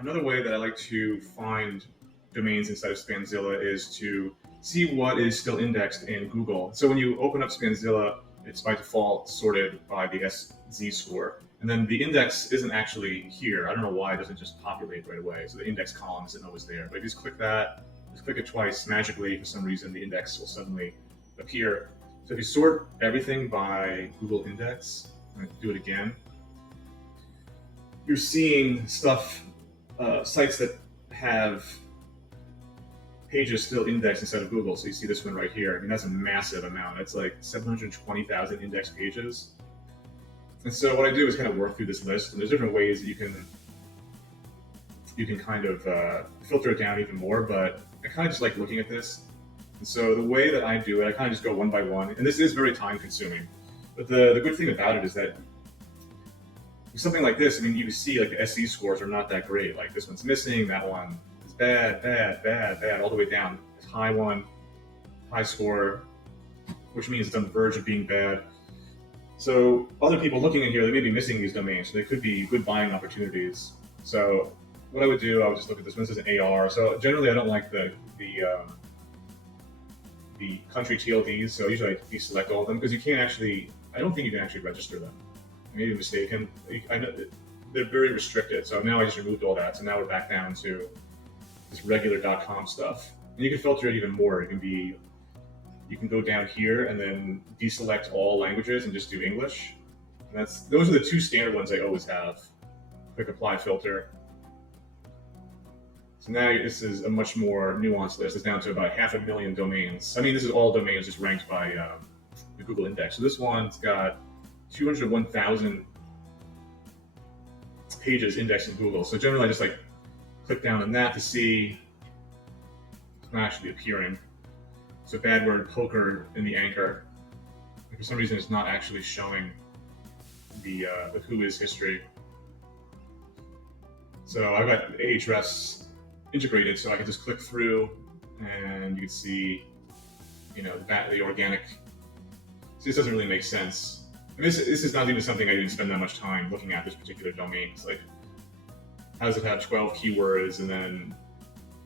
Another way that I like to find domains inside of Spamzilla is to see what is still indexed in Google. So when you open up Spamzilla, it's by default sorted by the SZ score. And then the index isn't actually here. I don't know why it doesn't just populate right away. So the index column isn't always there. But if you just click that, just click it twice, magically, for some reason, the index will suddenly appear. So if you sort everything by Google index, I'm going to do it again, you're seeing stuff, sites that have pages still indexed inside of Google. So you see this one right here. I mean, that's a massive amount. That's like 720,000 indexed pages. And so what I do is kind of work through this list, and there's different ways that you can kind of filter it down even more, but I kind of just like looking at this. And so the way that I do it, I kind of just go one by one, and this is very time consuming. But the good thing about it is that with something like this, I mean, you can see like the SE scores are not that great. Like this one's missing, that one is bad, bad, bad, bad, all the way down. This high one, high score, which means it's on the verge of being bad. So other people looking in here, they may be missing these domains, so they could be good buying opportunities. So what I would do, I would just look at this one. This is an AR. So generally, I don't like the country TLDs. So usually I deselect all of them because you can't actually. I don't think you can actually register them. I may be mistaken. I know they're very restricted. So now I just removed all that. So now we're back down to this regular .com stuff. And you can filter it even more. You can go down here and then deselect all languages and just do English. And those are the two standard ones I always have. Click apply filter. So now this is a much more nuanced list. It's down to about 500,000 domains. I mean, this is all domains just ranked by the Google index. So this one's got 201,000 pages indexed in Google. So generally I just like click down on that to see it's not actually appearing. So bad word poker in the anchor. And for some reason it's not actually showing the who is history. So I've got Ahrefs integrated, so I can just click through and you can see, the organic. See, this doesn't really make sense. And this is not even something I didn't spend that much time looking at, this particular domain. It's like, how does it have 12 keywords and then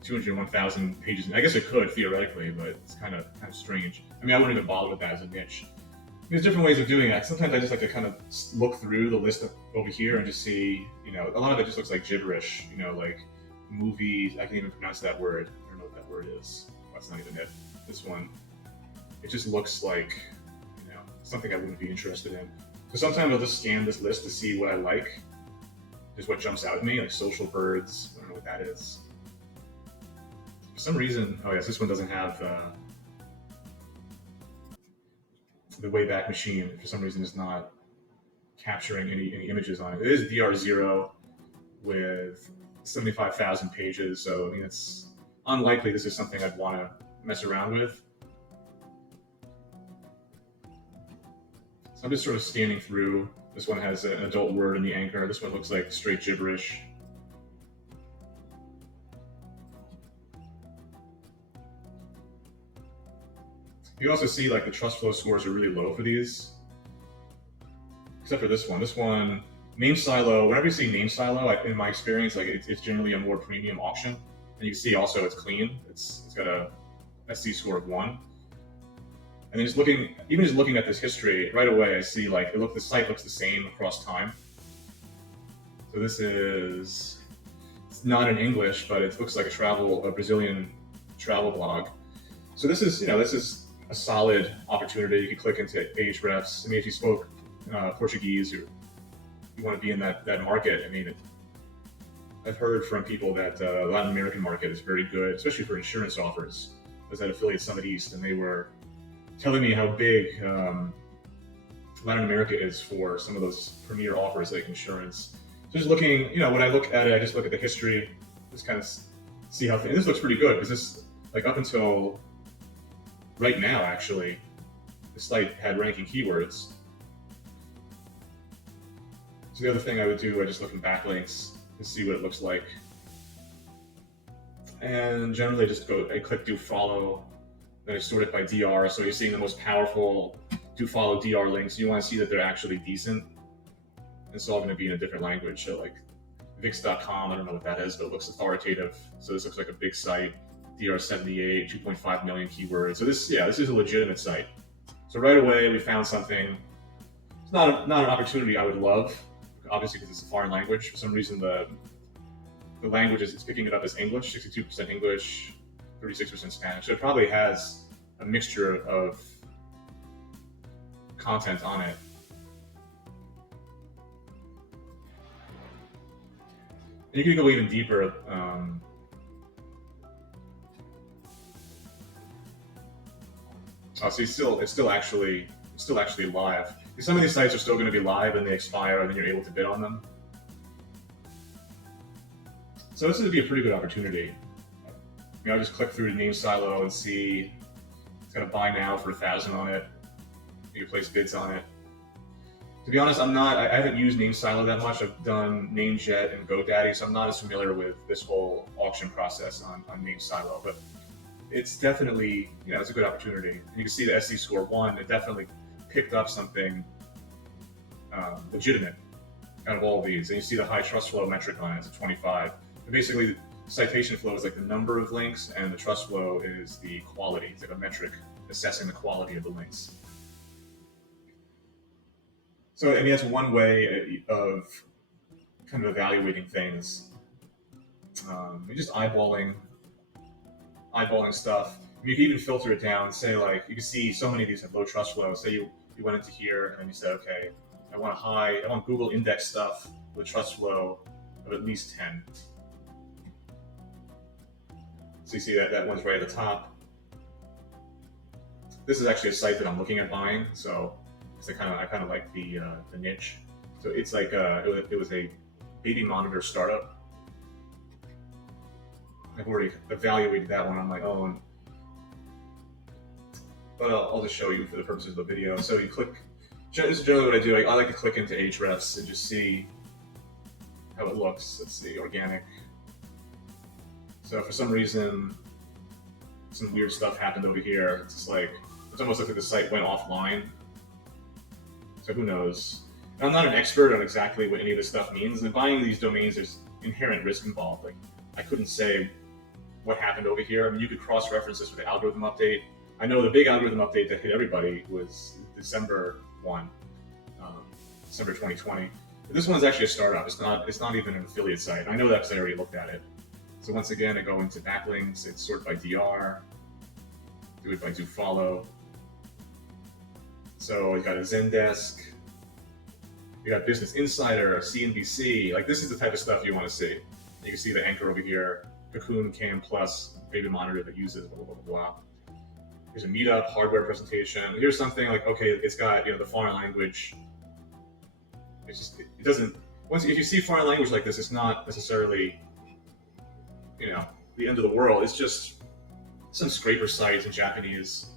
201,000 pages? I guess it could theoretically, but it's kind of strange. I mean, I wouldn't even bother with that as a niche. There's different ways of doing that. Sometimes I just like to kind of look through the list over here and just see, a lot of it just looks like gibberish, like movies. I can't even pronounce that word. I don't know what that word is. That's not even it. This one, it just looks like, something I wouldn't be interested in. So sometimes I'll just scan this list to see what I like, just what jumps out at me, like social birds. I don't know what that is. For some reason, oh yes, this one doesn't have the WayBackMachine. For some reason, it's not capturing any images on it. It is DR0 with 75,000 pages, so I mean, it's unlikely this is something I'd want to mess around with. So I'm just sort of scanning through. This one has an adult word in the anchor. This one looks like straight gibberish. You also see like the trust flow scores are really low for these, except for this one. This one, name silo. Whenever you see name silo, in my experience, like it's generally a more premium auction, and you can see also it's clean. It's got a SC score of 1. And then just looking at this history right away, I see like the site looks the same across time. So this is, it's not in English, but it looks like a Brazilian travel blog. So this is a solid opportunity. You can click into Ahrefs. I mean, if you spoke Portuguese or you want to be in that market, I mean, I've heard from people that the Latin American market is very good, especially for insurance offers. I was at Affiliate Summit East, and they were telling me how big Latin America is for some of those premier offers like insurance. So just looking, when I look at it, I just look at the history, just kind of see how this looks pretty good, because this, like up until right now, actually, the site had ranking keywords. So the other thing I would do, I just look in backlinks to see what it looks like. And generally I click do follow, then I sort it by DR. So you're seeing the most powerful do follow DR links. You want to see that they're actually decent. It's all going to be in a different language. So like Vix.com, I don't know what that is, but it looks authoritative. So this looks like a big site. DR78, 2.5 million keywords. So this is a legitimate site. So right away we found something. It's not an opportunity I would love, obviously because it's a foreign language. For some reason the language it's picking it up as English, 62% English, 36% Spanish. So it probably has a mixture of content on it. And you can go even deeper. So it's still actually live. Some of these sites are still going to be live and they expire, and then you're able to bid on them. So this would be a pretty good opportunity. I'll just click through the name silo and see it's got a buy now for 1,000 on it. You can place bids on it. To be honest, I haven't used name silo that much. I've done Namejet and GoDaddy, so I'm not as familiar with this whole auction process on name silo, but it's definitely, it's a good opportunity. And you can see the SC score 1, it definitely picked up something legitimate out of all of these. And you see the high trust flow metric on it, it's a 25. And basically, citation flow is like the number of links, and the trust flow is the quality. It's like a metric assessing the quality of the links. So, I mean, that's one way of kind of evaluating things. You're just eyeballing stuff. I mean, you can even filter it down. Say, like, you can see so many of these have low trust flow. Say you went into here and then you said, okay, I want Google index stuff with trust flow of at least 10. So you see that one's right at the top. This is actually a site that I'm looking at buying, so I kind of like the niche. So it's like it was a baby monitor startup. I've already evaluated that one on my own, but I'll just show you for the purposes of the video. So you click. This is generally what I do. I like to click into Ahrefs and just see how it looks. Let's see, organic. So for some reason, some weird stuff happened over here. It's just like, it's almost like the site went offline. So who knows? I'm not an expert on exactly what any of this stuff means. And buying these domains, there's inherent risk involved. Like, I couldn't say what happened over here. I mean, you could cross-reference this with the algorithm update. I know the big algorithm update that hit everybody was December 1, December 2020. But this one's actually a startup. It's not even an affiliate site. I know that because I already looked at it. So once again, I go into backlinks. It's sort by DR. Do it by dofollow. So you got a Zendesk. You got Business Insider, CNBC. Like, this is the type of stuff you want to see. You can see the anchor over here, Cocoon Cam Plus, baby monitor that uses blah, blah, blah, blah. Here's a meetup, hardware presentation. Here's something like, okay, it's got, the foreign language. It's just, it doesn't, if you see foreign language like this, it's not necessarily, the end of the world. It's just some scraper sites in Japanese.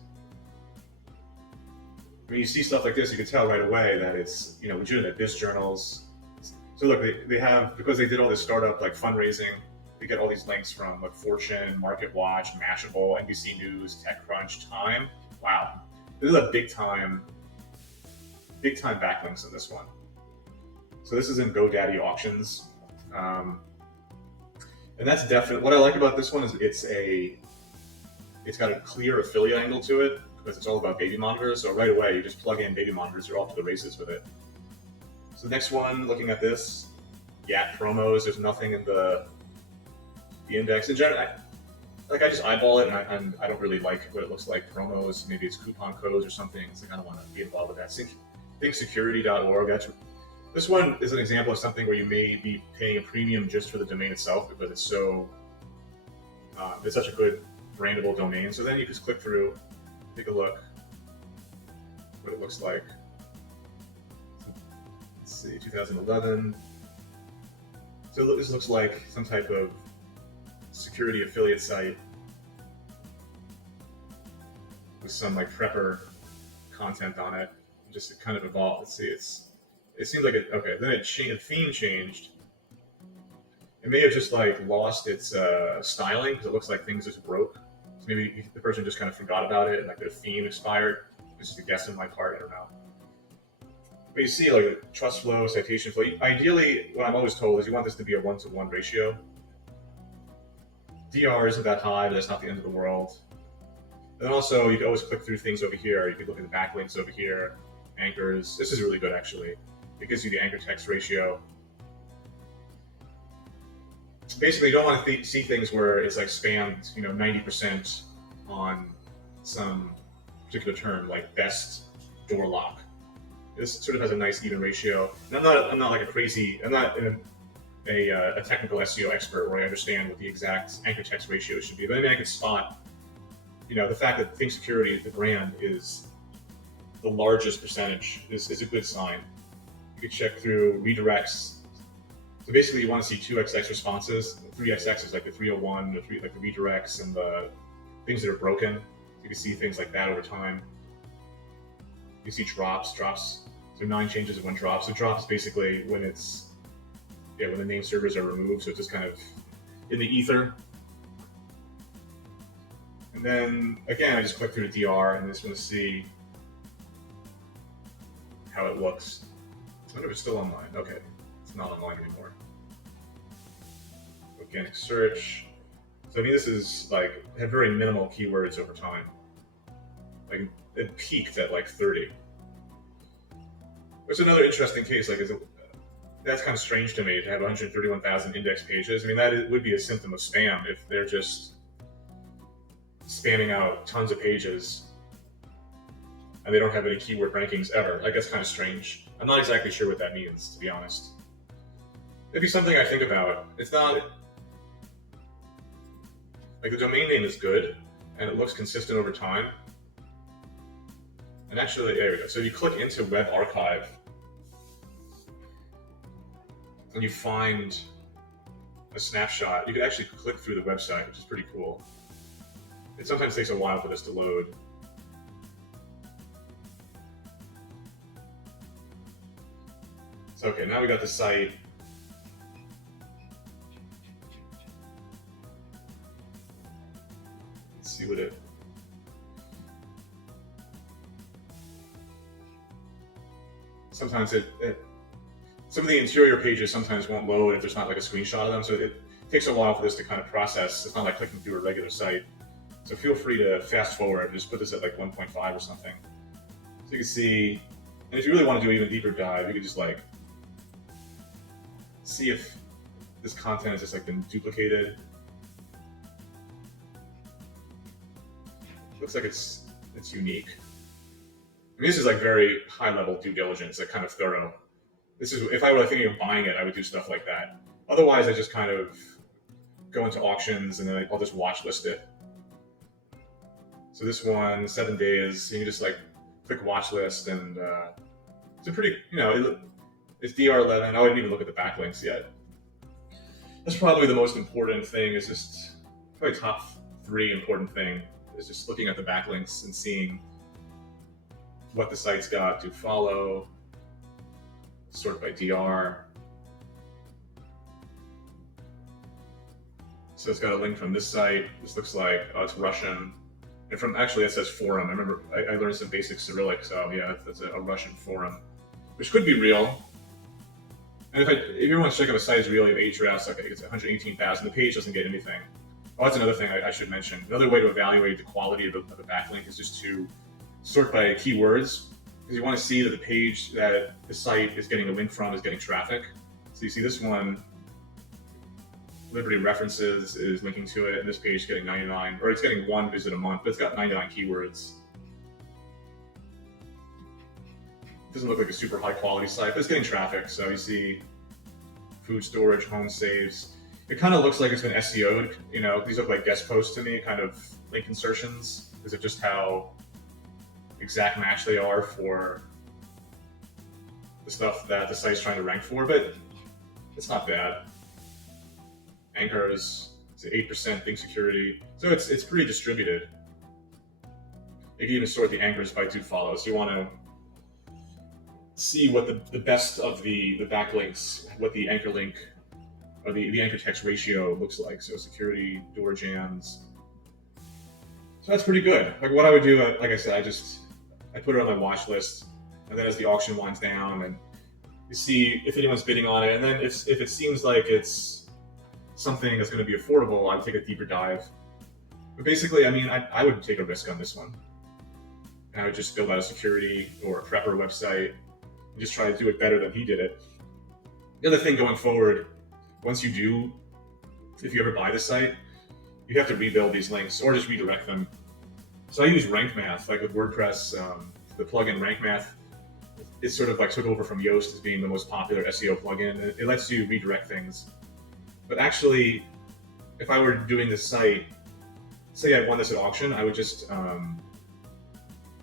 When you see stuff like this, you can tell right away that it's, legitimate biz journals. So look, they have, because they did all this startup like fundraising, they get all these links from like Fortune, MarketWatch, Mashable, NBC News, TechCrunch, Time. Wow, this is a big time backlinks in this one. So this is in GoDaddy auctions, and that's definitely what I like about this one is it's got a clear affiliate angle to it because it's all about baby monitors. So right away, you just plug in baby monitors, you're off to the races with it. So the next one, looking at this, promos. There's nothing in the index. In general, I just eyeball it, and I don't really like what it looks like. Promos, maybe it's coupon codes or something. It's like I don't want to be involved with that. Thinksecurity.org. This one is an example of something where you may be paying a premium just for the domain itself because it's it's such a good brandable domain. So then you just click through, take a look what it looks like. Let's see, 2011. So this looks like some type of security affiliate site with some like prepper content on it. Just kind of evolved. Let's see, it seems like okay. Then the theme changed. It may have just like lost its styling because it looks like things just broke. So maybe the person just kind of forgot about it and like their theme expired. It's just a guess on my part. I don't know. But you see, like trust flow, citation flow. Ideally, what I'm always told is you want this to be a 1-to-1 ratio. DR isn't that high, but that's not the end of the world. And then also, you can always click through things over here. You can look at the backlinks over here, anchors. This is really good, actually. It gives you the anchor text ratio. Basically, you don't want to see things where it's like spammed, 90% on some particular term, like best door lock. This sort of has a nice even ratio. And I'm not like I'm not a technical SEO expert where I understand what the exact anchor text ratio should be. But I mean, I can spot, the fact that Think Security, the brand, is the largest percentage is a good sign. You can check through redirects. So basically, you want to see 2xx responses. 3xx is like the 301, like the redirects and the things that are broken. You can see things like that over time. You see drops. So 9 changes in 1 drop. So drop is basically when when the name servers are removed. So it's just kind of in the ether. And then again, I just click through the DR and I just want to see how it looks. I wonder if it's still online. Okay, it's not online anymore. Organic search. So I mean, this is like had very minimal keywords over time. Like it peaked at like 30. It's another interesting case. Like, that's kind of strange to me to have 131,000 index pages. I mean, would be a symptom of spam if they're just spamming out tons of pages and they don't have any keyword rankings ever. Like, that's kind of strange. I'm not exactly sure what that means, to be honest. It'd be something I think about. It's not like the domain name is good and it looks consistent over time. And actually, there we go. So you click into Web Archive and you find a snapshot. You can actually click through the website, which is pretty cool. It sometimes takes a while for this to load. So okay, now we got the site. Let's see what sometimes some of the interior pages sometimes won't load if there's not like a screenshot of them. So it takes a while for this to kind of process. It's not like clicking through a regular site. So feel free to fast forward and just put this at like 1.5 or something. So you can see, and if you really want to do an even deeper dive, you can just like see if this content has just like been duplicated. Looks like it's unique. I mean, this is like very high level due diligence, like kind of thorough. This is, if I were thinking of buying it, I would do stuff like that. Otherwise, I just kind of go into auctions and then I'll just watch list it. So this one, 7 days, you can just like click watch list and it's a pretty, it's DR11. I wouldn't even look at the backlinks yet. That's probably the most important thing, is just probably top 3 important thing is just looking at the backlinks and seeing what the site's got to follow, sort by DR. So it's got a link from this site. This looks like, it's Russian. And from, actually it says forum. I remember I learned some basic Cyrillic, so yeah, that's a Russian forum, which could be real. And if you want to check out a site is real, you have Ahrefs, like it's 118,000. The page doesn't get anything. Oh, that's another thing I should mention. Another way to evaluate the quality of a backlink is just to sort by keywords, because you want to see that the page that the site is getting a link from is getting traffic. So you see this one, Liberty References is linking to it, and this page is getting 99, or it's getting 1 visit a month, but it's got 99 keywords. It doesn't look like a super high quality site, but it's getting traffic. So you see food storage, home saves. It kind of looks like it's been SEO'd. These look like guest posts to me, kind of link insertions, because of just how exact match they are for the stuff that the site's trying to rank for, but it's not bad. Anchors, it's 8% Think Security, so it's pretty distributed. You can even sort the anchors by do follow, so you want to see what the best of the backlinks, what the anchor link or the anchor text ratio looks like. So security, door jams. So that's pretty good. Like what I would do, like I said, I put it on my watch list. And then as the auction winds down, and you see if anyone's bidding on it, and then if it seems like it's something that's going to be affordable, I would take a deeper dive. But basically, I mean, I would take a risk on this one. And I would just build out a security or a prepper website and just try to do it better than he did it. The other thing going forward, once you do, if you ever buy the site, you have to rebuild these links or just redirect them. So I use Rank Math, like with WordPress, the plugin Rank Math. It sort of like took over from Yoast as being the most popular SEO plugin. It lets you redirect things. But actually, if I were doing this site, say I won this at auction, I would just, I mean,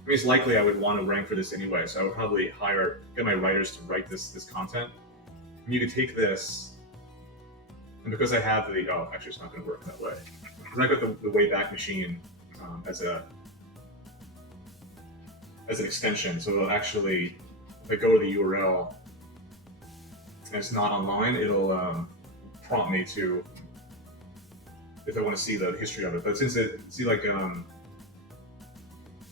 it's likely I would want to rank for this anyway, so I would probably get my writers to write this content. And you could take this, and because I have actually it's not going to work that way. I got the WayBackMachine as an extension, so it'll actually, if I go to the URL and it's not online, it'll prompt me to, if I want to see the history of it. But since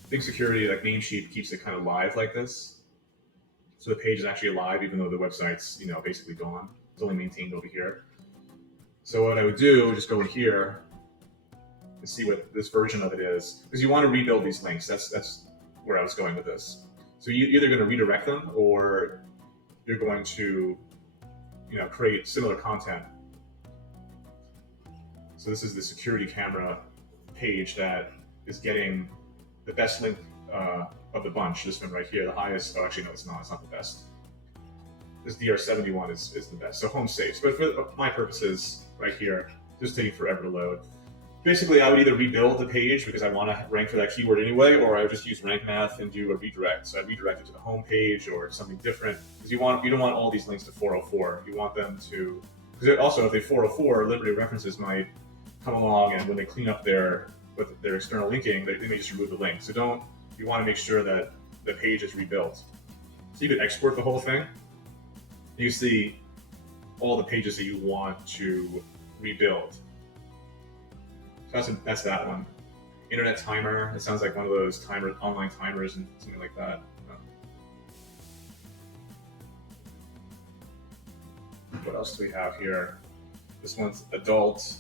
Think Security, like Namecheap, keeps it kind of live like this. So the page is actually alive, even though the website's basically gone. It's only maintained over here. So what I would do is just go in here and see what this version of it is, because you want to rebuild these links. That's where I was going with this. So you're either going to redirect them, or you're going to create similar content. So this is the security camera page that is getting the best link of the bunch. This one right here, the highest. Oh, actually, no, it's not. It's not the best. This DR71 is the best. So home safe. But for my purposes, right here, just taking forever to load. Basically, I would either rebuild the page because I want to rank for that keyword anyway, or I would just use Rank Math and do a redirect. So I redirect it to the home page or something different, because you don't want all these links to 404. You want them to, because also if they 404, Liberty References might come along, and when they clean up their external linking, they may just remove the link. So you want to make sure that the page is rebuilt. So you could export the whole thing. You see all the pages that you want to rebuild. So that's that one. Internet timer. It sounds like one of those online timers and something like that. What else do we have here? This one's adult.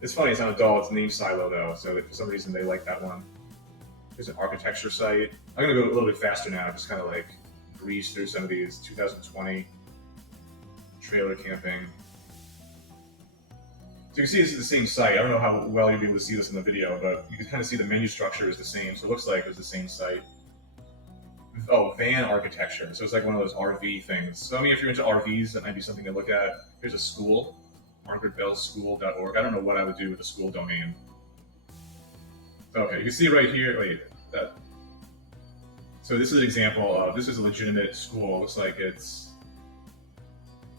It's funny, it's not adult, it's name silo though, so for some reason they like that one. Here's an architecture site. I'm gonna go a little bit faster now, just kind of like breeze through some of these. 2020 trailer camping. So you can see this is the same site. I don't know how well you'll be able to see this in the video, but you can kind of see the menu structure is the same, so it looks like it's the same site. Oh, van architecture. So it's like one of those RV things. So I mean, if you're into RVs, that might be something to look at. Here's a school, margaretbellschool.org. I don't know what I would do with the school domain. Okay, you can see right here, so this is an example of, this is a legitimate school. It looks like it's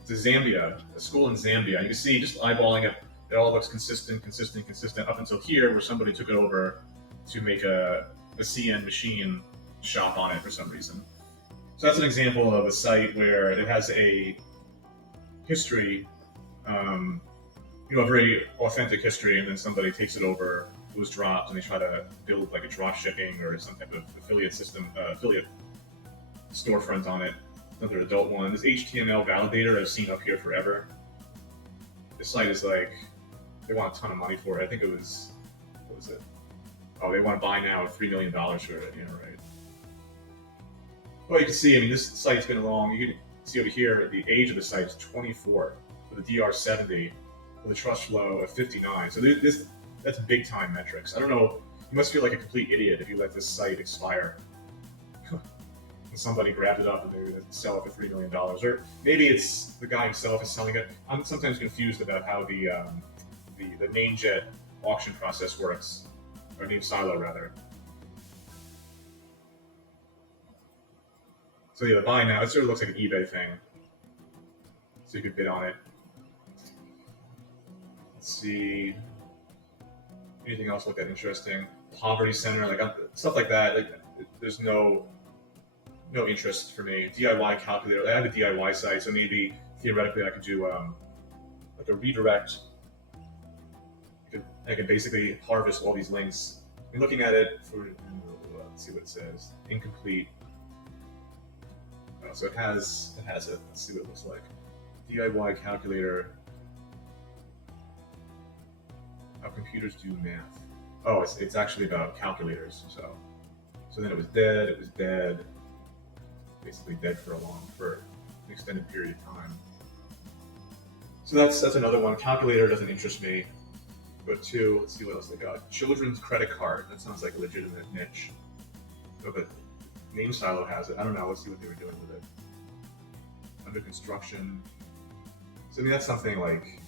a Zambia, a school in Zambia. You can see, just eyeballing it, it all looks consistent up until here, where somebody took it over to make a CN machine shop on it for some reason. So that's an example of a site where it has a history, a very authentic history, and then somebody takes it over, it was dropped, and they try to build like a drop shipping or some type of affiliate system, affiliate storefront on it. Another adult one. This HTML validator I've seen up here forever. This site is like, they want a ton of money for it. I think it was, what was it? Oh, they want to buy now $3 million for it. Yeah, right. Well, you can see, I mean, this site's been long. You can see over here, the age of the site is 24, with a DR70, with a trust flow of 59. So that's big time metrics. I don't know, you must feel like a complete idiot if you let this site expire. And somebody grabbed it up and they're going to sell it for $3 million. Or maybe it's the guy himself is selling it. I'm sometimes confused about how the Namejet auction process works, or name silo rather. So yeah, the buy now, it sort of looks like an eBay thing. So you could bid on it. Let's see. Anything else look that interesting? Poverty center, like stuff like that. Like, there's no interest for me. DIY calculator. I have a DIY site, so maybe theoretically I could do like a redirect. I could basically harvest all these links. I'm looking at it for, let's see what it says. Incomplete. So it has it. Let's see what it looks like. DIY calculator. How computers do math. Oh, it's actually about calculators. So then it was dead. It was dead. Basically dead for an extended period of time. So that's another one. Calculator doesn't interest me. But two, let's see what else they got. Children's credit card. That sounds like a legitimate niche. Oh, but Name Silo has it. I don't know. Let's see what they were doing with it. Under construction. So I mean, that's something like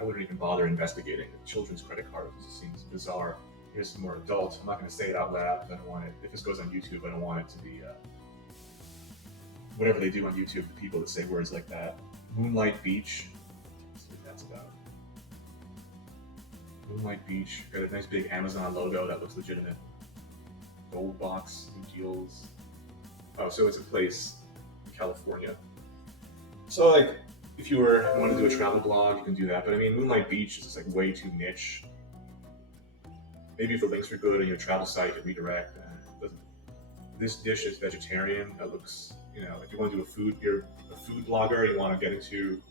I wouldn't even bother investigating. Children's credit card because it seems bizarre. Here's some more adult. I'm not going to say it out loud because I don't want it. If this goes on YouTube, I don't want it to be whatever they do on YouTube. The people that say words like that. Moonlight Beach. Let's see what that's about. Moonlight Beach. Got a nice big Amazon logo that looks legitimate. Gold Box, new deals. Oh, so it's a place in California. So like, if you want to do a travel blog, you can do that. But I mean, Moonlight Beach is just like way too niche. Maybe if the links are good on your travel site, you can redirect. This dish is vegetarian. That looks, if you want to do you're a food blogger, and you want to get into,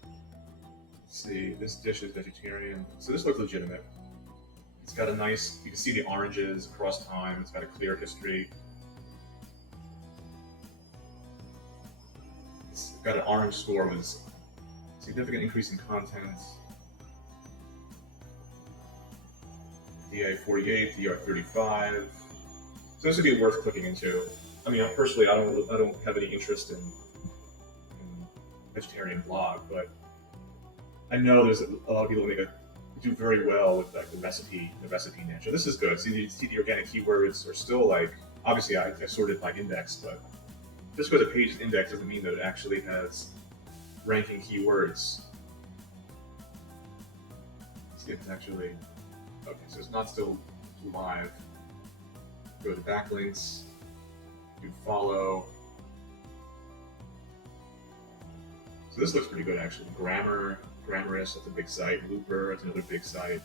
let's see, this dish is vegetarian. So this looks legitimate. It's got a nice, you can see the oranges across time. It's got a clear history. It's got an orange score with significant increase in content. DA48, DR35. So this would be worth clicking into. I mean, personally, I don't have any interest in vegetarian blog, but I know there's a lot of people that do very well with like the recipe niche. So this is good. See the organic keywords are still like, obviously I sorted by index, but just because a page is indexed doesn't mean that it actually has ranking keywords. Let's see if it's actually, okay, so it's not still live. Go to backlinks, do follow. So this looks pretty good actually. Grammarist, that's a big site. Looper, that's another big site.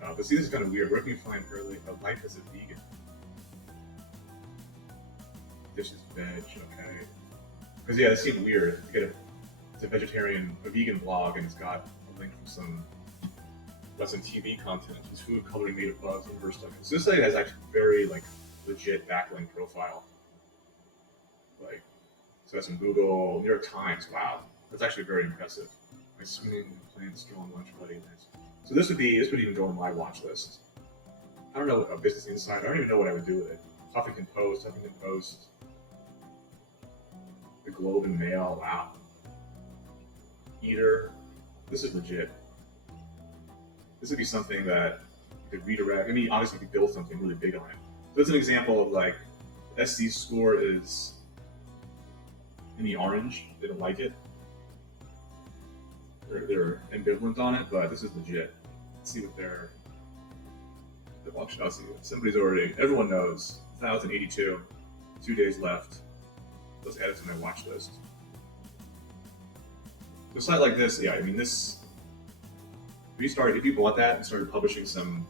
But see, this is kind of weird. Where can you find a life as a vegan? This is veg, okay. Because yeah, this seemed weird. You get it's a vegan blog, and it's got a link from some TV content. It's food coloring made of bugs and first seconds. So this site has actually very like legit backlink profile. Like, so that's from Google, New York Times. Wow, that's actually very impressive. My swimming plan, strong lunch buddy. Nice. So this would even go on my watch list. I don't know a Business Insider. I don't even know what I would do with it. Huffington Post. The Globe and Mail. Wow. Eater. This is legit. This would be something that you could redirect. I mean, obviously, you could build something really big on it. So it's an example of like, SC score is in the orange. They don't like it. They're ambivalent on it, but this is legit. Let's see what they're. I'll see. Everyone knows. 1,082. 2 days left. Let's add it to my watch list. So a site like this, yeah, I mean this. If you bought that and started publishing some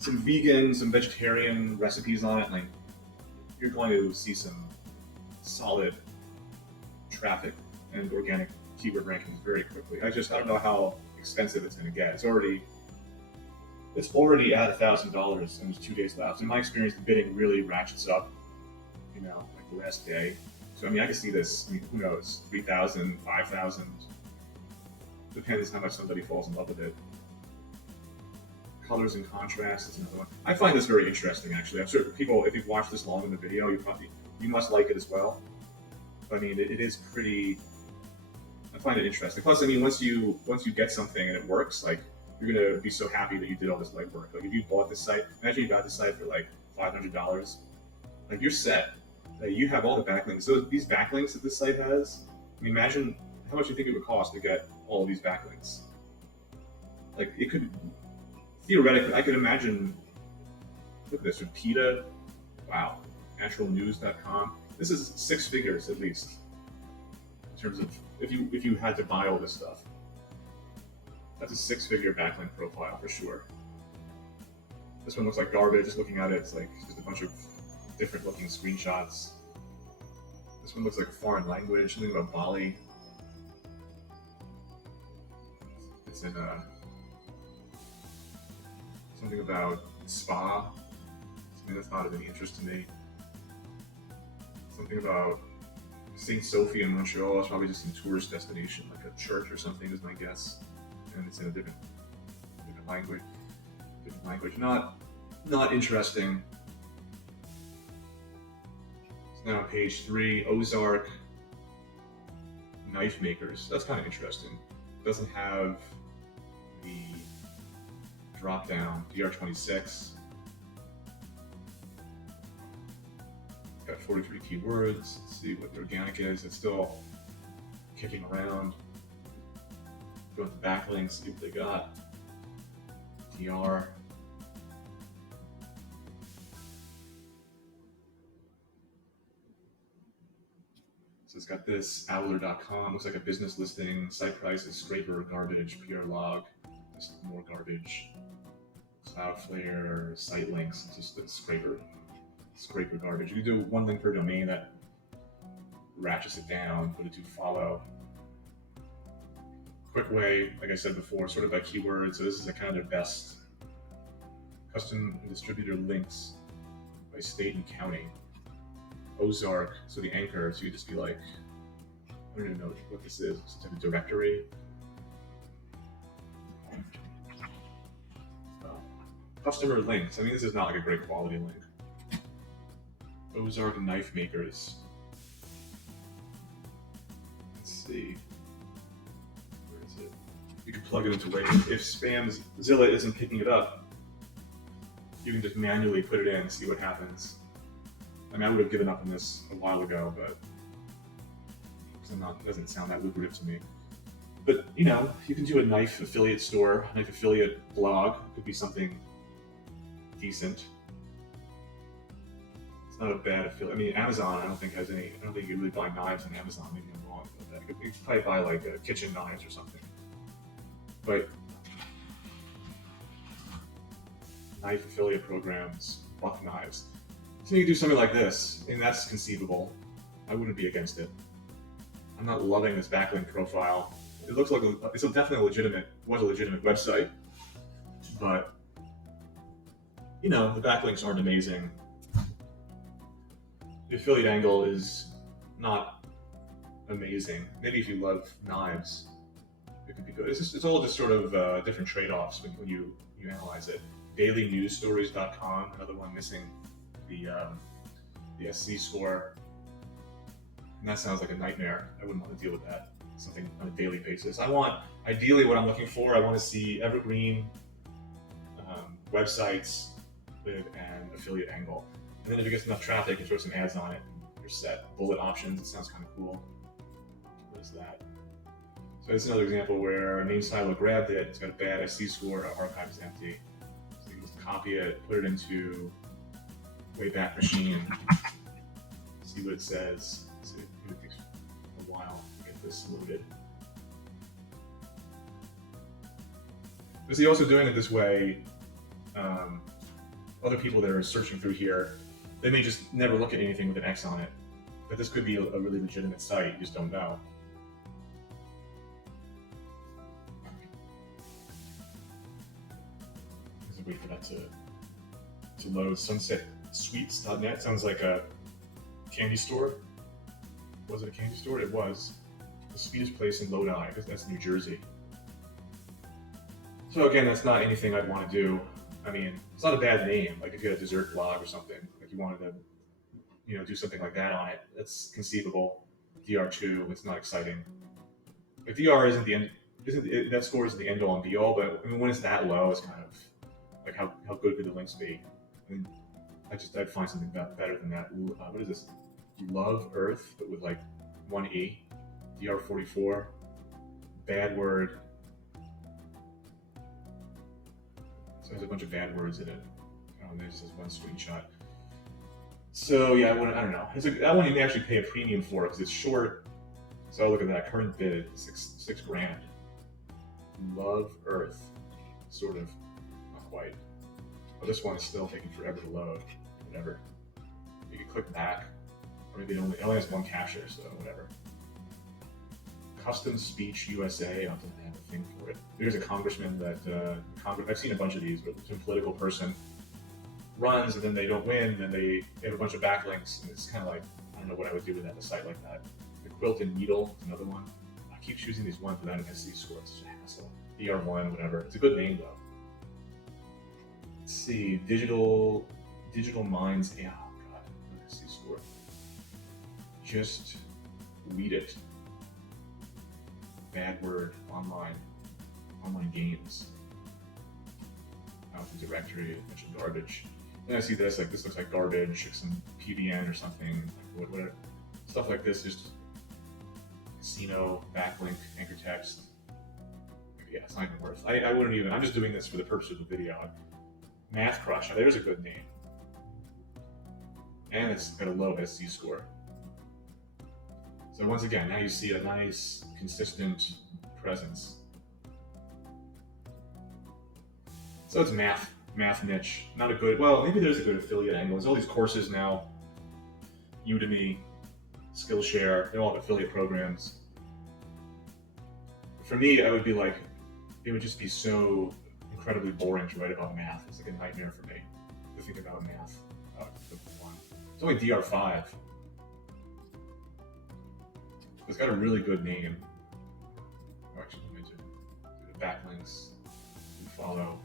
vegan, some vegetarian recipes on it, like you're going to see some solid traffic and organic keyword rankings very quickly. I don't know how expensive it's going to get. It's already at $1,000 and there's 2 days left. In my experience, the bidding really ratchets up, like the last day. So I mean, I can see this. I mean, who knows? 3,000, 5,000. Depends how much somebody falls in love with it. Colors and contrasts is another one. I find this very interesting, actually. I'm sure people, if you've watched this long in the video, you must like it as well. But I mean, it is pretty. I find it interesting. Plus, I mean, once you get something and it works, like you're gonna be so happy that you did all this legwork. Like if you bought this site, imagine you got this site for like $500. Like you're set. Like, you have all the backlinks. So these backlinks that this site has. I mean, imagine how much you think it would cost to get all of these backlinks. Like it could theoretically, I could imagine. Look at this, PETA. Wow, naturalnews.com. This is 6 figures at least in terms of if you had to buy all this stuff. That's a 6-figure backlink profile for sure. This one looks like garbage. Just looking at it, it's like just a bunch of different looking screenshots. This one looks like a foreign language, something about Bali. It's in something about spa. Something that's not of any interest to me. Something about St. Sophie in Montreal. It's probably just some tourist destination, like a church or something, is my guess. And it's in a different language. Not interesting. It's now on page 3. Ozark knife makers. That's kind of interesting. It doesn't have the drop down DR26. Got 43 keywords. Let's see what the organic is. It's still kicking around. Go with the backlinks, see what they got. TR. So it's got this Owler.com. Looks like a business listing. Site prices, scraper, garbage, PR log. Just more garbage. Cloudflare, site links. Just a scraper garbage. You do one link per domain, that ratchets it down, put it to follow. Quick way, like I said before, sort of by keyword. So this is a kind of their best custom distributor links by state and county. Ozark, so the anchor, so you just be like, I don't even know what this is. It's like a directory. Customer links. I mean, this is not like a great quality link. Ozark knife makers. Let's see. Where is it? You can plug it into Wave. If Spamzilla isn't picking it up, you can just manually put it in and see what happens. I mean, I would have given up on this a while ago, but it doesn't sound that lucrative to me. But, you know, you can do a knife affiliate store, knife affiliate blog. It could be something decent. It's not a bad affiliate. I mean, Amazon, I don't think you really buy knives on Amazon. Maybe I'm wrong about that. You could probably buy like kitchen knives or something. But knife affiliate programs, buck knives. So you can do something like this, and that's conceivable. I wouldn't be against it. I'm not loving this backlink profile. It looks like it's definitely was a legitimate website, but you know, the backlinks aren't amazing. The affiliate angle is not amazing. Maybe if you love knives, it could be good. It's all just sort of different trade-offs when you analyze it. DailyNewsStories.com, another one missing the SC score, and that sounds like a nightmare. I wouldn't want to deal with that. Something on a daily basis. Ideally, what I'm looking for, I want to see evergreen websites with an affiliate angle. And then if it gets enough traffic, you throw some ads on it, and you're set. Bullet options, it sounds kind of cool. What is that? So this is another example where a name silo grabbed it, it's got a bad SC score, our archive is empty. So you can just copy it, put it into WayBackMachine, see what it says. So it takes a while to get this loaded. But see, also doing it this way, other people that are searching through here, they may just never look at anything with an X on it. But this could be a really legitimate site, you just don't know. There's a wait for that to load. SunsetSweets.net sounds like a candy store. Was it a candy store? It was. The sweetest place in Lodi, because that's New Jersey. So again, that's not anything I'd want to do. I mean, it's not a bad name. Like if you had a dessert blog or something, like you wanted to, you know, do something like that on it, that's conceivable. DR2, it's not exciting. Like DR isn't the end. That score isn't the end all and be all. But I mean, when it's that low, it's kind of like how good could the links be? I mean, I'd find something better than that. What is this? Love Earth, but with like one E. DR44. Bad word. So there's a bunch of bad words in it. There's this one screenshot. So yeah, I don't know. That one you may actually pay a premium for because it's short. So look at that, current bid, six grand. Love Earth, sort of, not quite. But this one is still taking forever to load. Whatever. You can click back, Or maybe it only has one cacher, so whatever. Custom Speech USA, I don't think they have a thing for it. There's a congressman that, I've seen a bunch of these, but some political person runs and then they don't win, and then they have a bunch of backlinks, and it's kind of like, I don't know what I would do with a site like that. The Quilted Needle is another one. I keep choosing these ones without an SC score, it's such a hassle. DR1, whatever. It's a good name though. Let's see, Digital Minds, yeah, oh god, SC score. Just read it. Bad word, online games. Out the directory, a bunch of garbage. Then I see this, like this looks like garbage, like some PBN or something, like whatever. Stuff like this, just casino, backlink, anchor text. Yeah, it's not even worth. I wouldn't even. I'm just doing this for the purpose of the video. Math Crush. There's a good name, and it's got a low SC score. So once again, now you see a nice, consistent presence. So it's math niche. Not a good. Well, maybe there's a good affiliate angle. There's all these courses now. Udemy, Skillshare. They all have affiliate programs. For me, I would be like, it would just be so incredibly boring to write about math. It's like a nightmare for me to think about math. It's only DR5. It's got a really good name. Oh, actually, let me do the backlinks. Follow.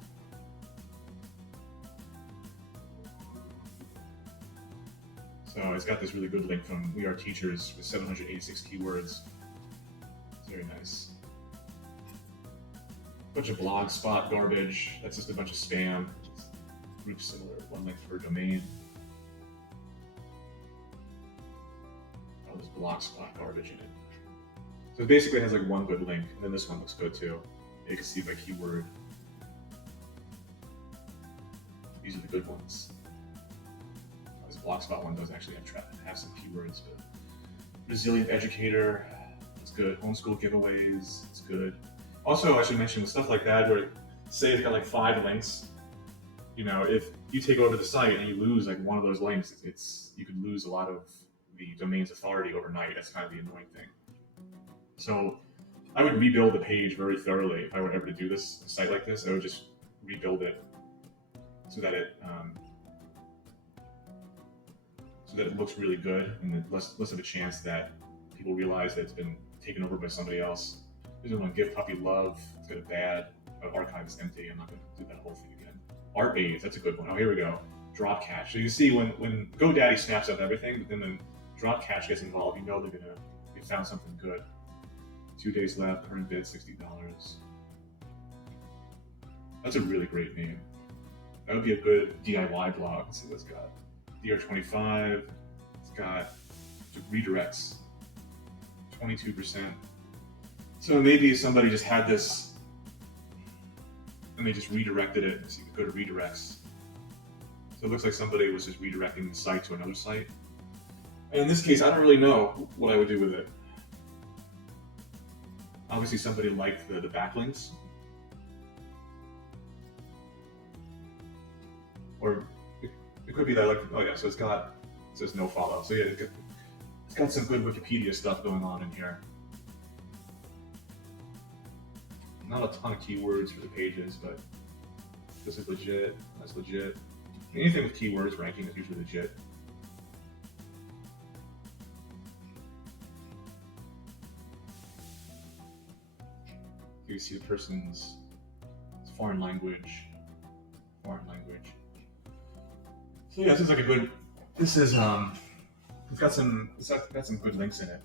So it's got this really good link from We Are Teachers with 786 keywords. It's very nice. Bunch of blogspot garbage. That's just a bunch of spam. Group similar, one link per domain. Oh, there's blogspot garbage in it. So it basically has like one good link, and then this one looks good too. You can see by keyword. These are the good ones. This blogspot one does actually have some keywords, but Resilient Educator, it's good. Homeschool giveaways, it's good. Also, I should mention with stuff like that, where say it's got like 5 links, you know, if you take over the site and you lose like one of those links, you could lose a lot of the domain's authority overnight. That's kind of the annoying thing. So I would rebuild the page very thoroughly if I were ever to do this, a site like this. I would just rebuild it so that it looks really good, and less of a chance that people realize that it's been taken over by somebody else. There's one, Give Puppy Love. It's got a bad archive is empty. I'm not going to do that whole thing again. Art Aids, that's a good one. Oh, here we go. Drop Catch. So you see when GoDaddy snaps up everything, but then when Drop Catch gets involved, you know they found something good. 2 days left, current bid $60. That's a really great name. That would be a good DIY blog. Let's see what it's got. DR25. It's got redirects. 22%. So maybe somebody just had this and they just redirected it. So you can go to redirects. So it looks like somebody was just redirecting the site to another site. And in this case, I don't really know what I would do with it. Obviously somebody liked the backlinks. Or it could be that, like, oh yeah, so it says no follow. So yeah, it's got some good Wikipedia stuff going on in here. Not a ton of keywords for the pages, but this is legit, that's legit. Anything with keywords ranking is usually legit. You see the person's foreign language. So yeah, this is like a good. This is it's got some good links in it.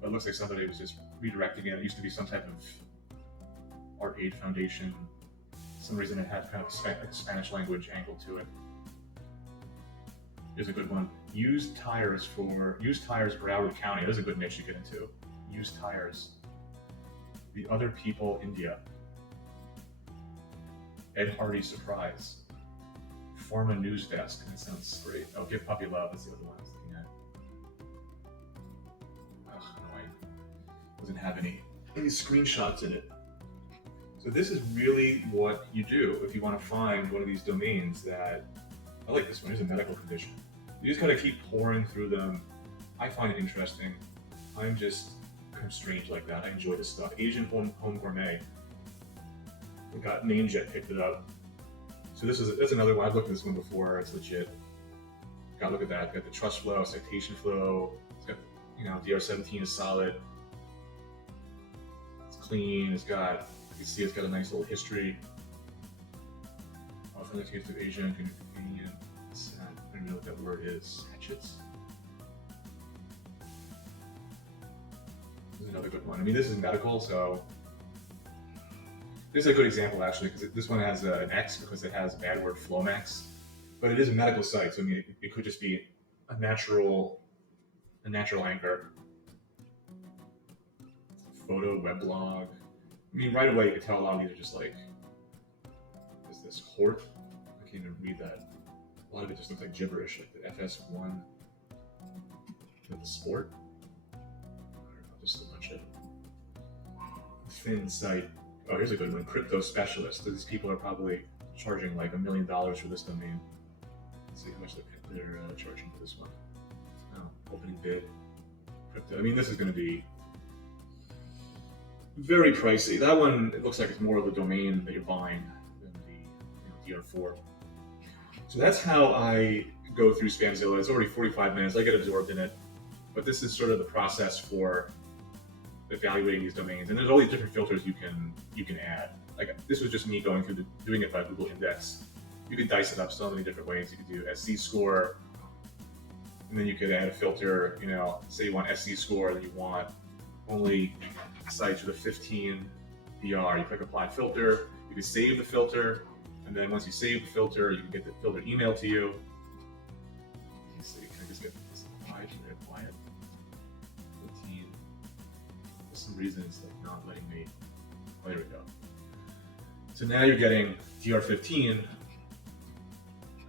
But it looks like somebody was just redirecting it. It used to be some type of Art Aid Foundation. For some reason it had kind of a Spanish language angle to it. Here's a good one. Used tires Broward County. There's a good niche to get into. Used tires. The Other People, India. Ed Hardy surprise. Form a news desk. That sounds great. Oh, Give Puppy Love. That's the other one I was looking at. Ugh, annoying. Doesn't have any screenshots in it. So this is really what you do if you want to find one of these domains that, I like this one, here's a medical condition. You just gotta keep pouring through them, I find it interesting. I'm just kind of strange like that. I enjoy this stuff. Asian home gourmet. We got Namejet picked it up. So that's another one. I've looked at this one before. It's legit. Got to look at that. Got the trust flow, citation flow. It's got, DR17 is solid. It's clean. It's got, you can see it's got a nice little history. Authentic of Asian, convenient. I don't even know what that word is. Hatchets. This is another good one. I mean, this is medical, so this is a good example actually, because this one has an X because it has a bad word Flomax, but it is a medical site, so I mean, it could just be a natural anchor. Photo, weblog. I mean, right away you could tell a lot of these are just like, is this Hort? I can't even read that. A lot of it just looks like gibberish, like the FS1 with the sport. I don't know, just a bunch of thin site. Oh, here's a good one, crypto specialist. So these people are probably charging like $1 million for this domain. Let's see how much they're charging for this one. Oh, opening bid, crypto. I mean, this is going to be very pricey. That one, it looks like it's more of the domain that you're buying than the DR4. So that's how I go through Spamzilla. It's already 45 minutes. I get absorbed in it, but this is sort of the process for evaluating these domains. And there's all these different filters you can add. Like this was just me going through doing it by Google Index. You could dice it up so many different ways. You could do SC score, and then you could add a filter. Say you want SC score, and you want only sites with a 15 BR. You click apply filter. You can save the filter. And then once you save the filter, you can get the filter emailed to you. Let's see, can I just get this applied? Can I apply it? 15. For some reason, it's like not letting me. Oh, there we go. So now you're getting DR15.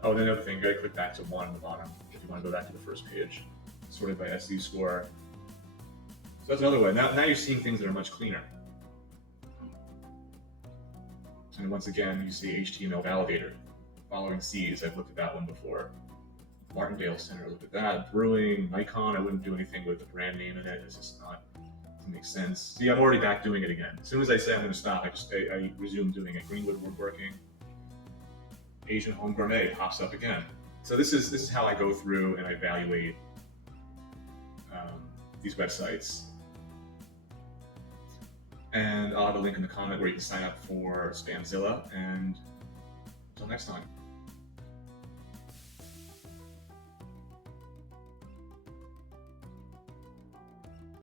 Oh, then another thing, you gotta click back to 1 on the bottom if you want to go back to the first page. Sorted by SD score. So that's another way. Now you're seeing things that are much cleaner. And once again, you see HTML validator, following C's. I've looked at that one before. Martindale Center, looked at that. Brewing, Nikon, I wouldn't do anything with the brand name in it. It's just not, doesn't make sense. See, I'm already back doing it again. As soon as I say I'm going to stop, I resume doing it. Greenwood Woodworking, Asian Home Gourmet pops up again. So this is how I go through and I evaluate these websites. And I'll have a link in the comment where you can sign up for Spamzilla, and until next time.